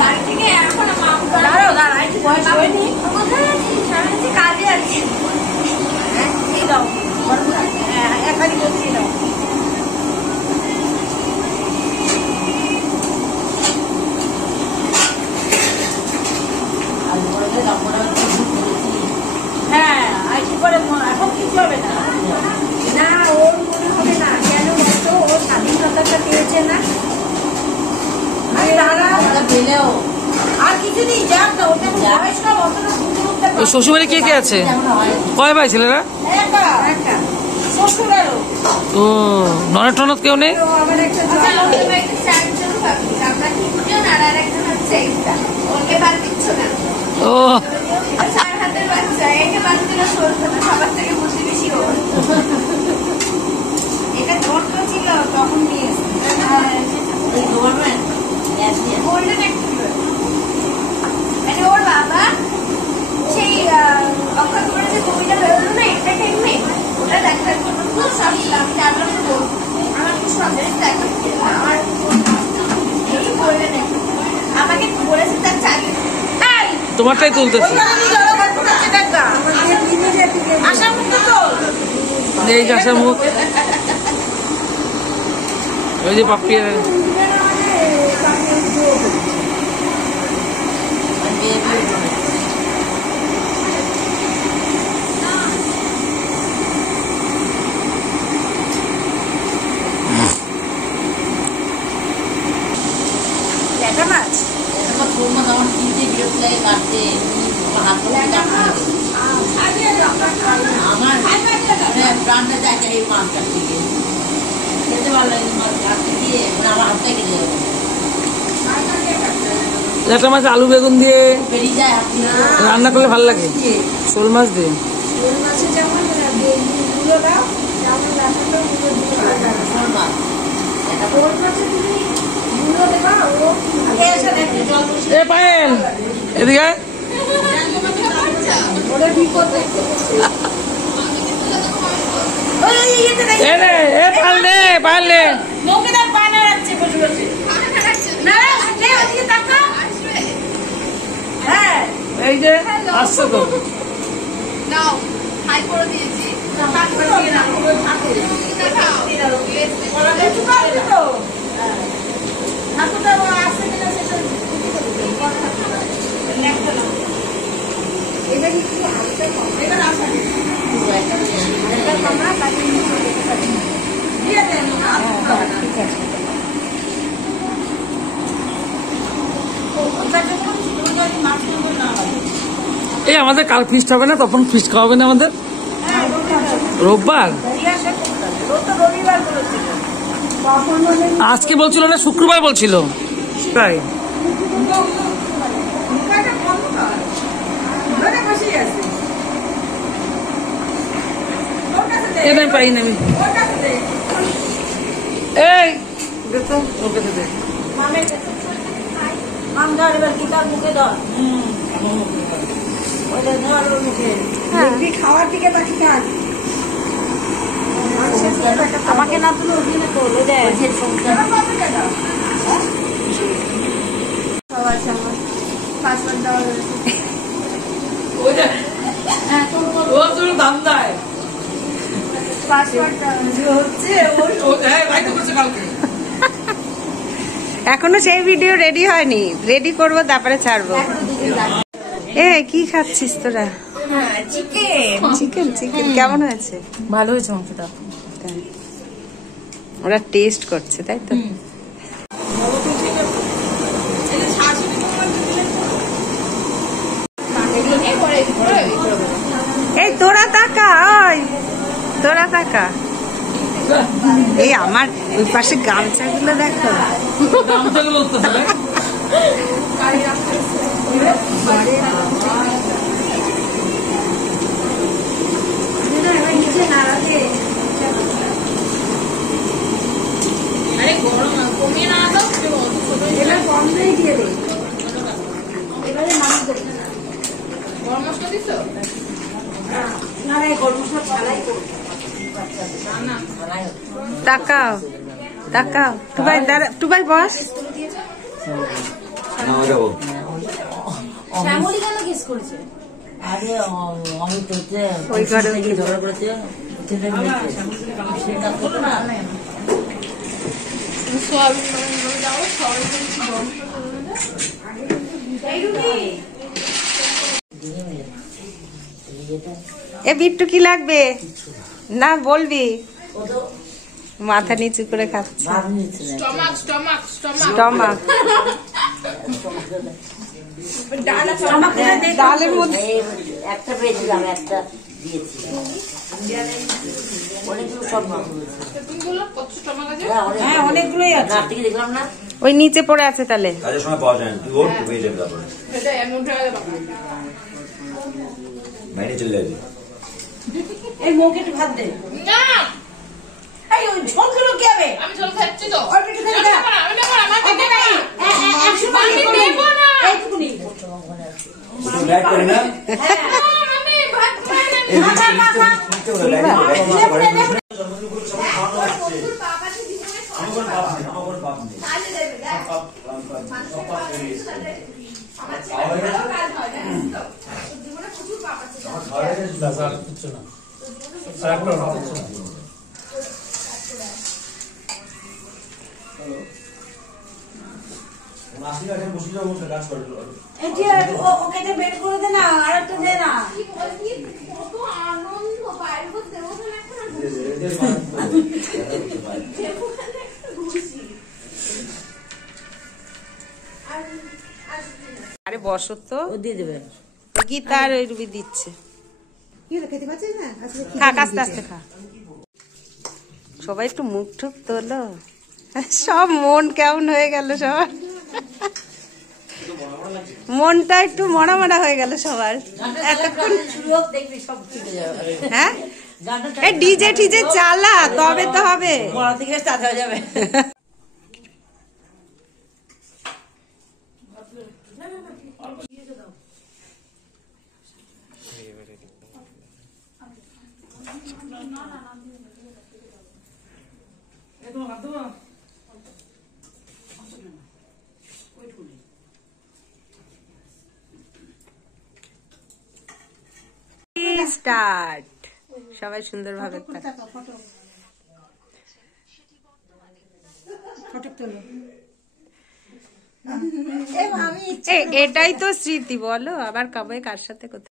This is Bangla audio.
বাড়ি থেকে এখন কাজে আছি এখানে বলছি না হ্যাঁ আইসি করে এখন কিছু হবে না না ওর মনে হবে না কেন বলতো ও স্বাধীনতাটা পেয়েছে না পেলেও আর কিছু নেই যাক না ওটা বয়স না অতটা বুঝে উঠতে পারে। শ্বশুরবাড়ি কে কে আছে? কয় ভাই ছেলেরা? একটা শ্বশুরেরও। ও ননদ টনদ কেউ নেই? আমার একটা চারজন ভাবি আমরা তিনজন আর আরেকজন হচ্ছে একটা ওকে বাদ দিচ্ছ না। ও 4 হাতের বাচ্চা একে বাদ দিলে চলতো না সবার থেকে বুঝি বেশি ওর এটা ছোট ছিল তখন নিয়ে ওর বাবা সেই অক্ষয় কুমারের যে ছবিটা বেরোলো না একটা টাইমে ওটা দেখার জন্য খুব সামলাম চাবলাম তো আমার খুব সন্দেহ আমার বললেন আমাকে বলেছে তার চাকরি তোমারটাই তুলতেছে আশা মুখ তো এই যে আশার মুখ ওই যে পাপ্পি একটা মাছ আলু বেগুন দিয়ে রান্না করলে ভালো লাগে শোল মাছ দিয়ে পায়েল এদিকে এই যে আসছে তো এই আমাদের কাল ফিস্ট হবে না তখন ফিস্ট খাওয়াবে না আমাদের রোববার আজকে বলছিল না শুক্রবার বলছিল তাই এটাই পাই না আমি এই ওকে দে আম ধর এবার গীতার মুখে ধর খাওয়ার দিকে বাকি থাক আমাকে না তুলে ওখানে তোলে দেয় দাম দেয় এখনো সেই ভিডিও রেডি হয়নি রেডি করবো তারপরে ছাড়বো এ কি খাচ্ছিস তোরা চিকেন চিকেন কেমন হয়েছে ভালো হয়েছে মাংসটা ওরা টেস্ট করছে তাই তো এই তোরা তাকা তোরা তাকা এই আমার ওই পাশে গামছাগুলো দেখো কমিয়ে না দাও এবার বন্ধই দিয়ে দেয় এবারে নাম দেবে গরম মশলা দিছো না গরম মশলা ছাড়াই করো তাকাও তাকাও টুবাই দাঁড়া, টুবাই বস। শ্যামলী কেন কিস করেছে? আরে অমিত হচ্ছে ওই ঘরে ঝগড়া করেছে সেটা করতো না। এ বিট্টু কি লাগবে না বলবি? মাথা নিচু করে খাচ্ছে। স্টমাক ডালের মধ্যে একটা পেয়েছিলাম, একটা দিয়েছি। অনেকগুলো সব হ্যাঁ অনেকগুলোই আছে, রাত থেকে দেখলাম না। ওই নিচে পড়ে আছে তাহলে। কাজের সময় পাওয়া যায় না, তুই ওর পেয়ে যাবে তারপরে মাইনে চলে যাবে। এই মুখে একটু ভাত দে না। এই ওই ঝোল গুলো কি হবে? আমি ঝোল খাচ্ছি তো। অল্প একটু দে না। আমি নেবো না, আমার খেতে নাই। একশো আমি নেবো না। এইটুকুনি তুই ডায়েট করে না? আমি ভাত খাই না। এই নিচে বলে ডায়েট করে, নিচে করে। ওকে বের করে দে না, আর একটা দে না। কত আনন্দ বাইরে বসে ওখানে আরে বসো তো, ও দিয়ে দেবে। গীতা আর ওই রুবি দিচ্ছে। খা, আস্তে আস্তে খা। সবাই একটু মুখ টুক তোলো, সব মন কেমন হয়ে গেল সবার, মনটা একটু মরা মরা হয়ে গেল সবার এতক্ষণ। দেখবি সব ঠিক হয়ে যাবে। হ্যাঁ এই ডিজে টিজে চালা, তবে তো হবে। পড়া থেকে স্টার্ট হয়ে যাবে। স্টার্ট। সবাই সুন্দরভাবে এটাই তো স্মৃতি, বলো আবার কবে কার সাথে কোথায়।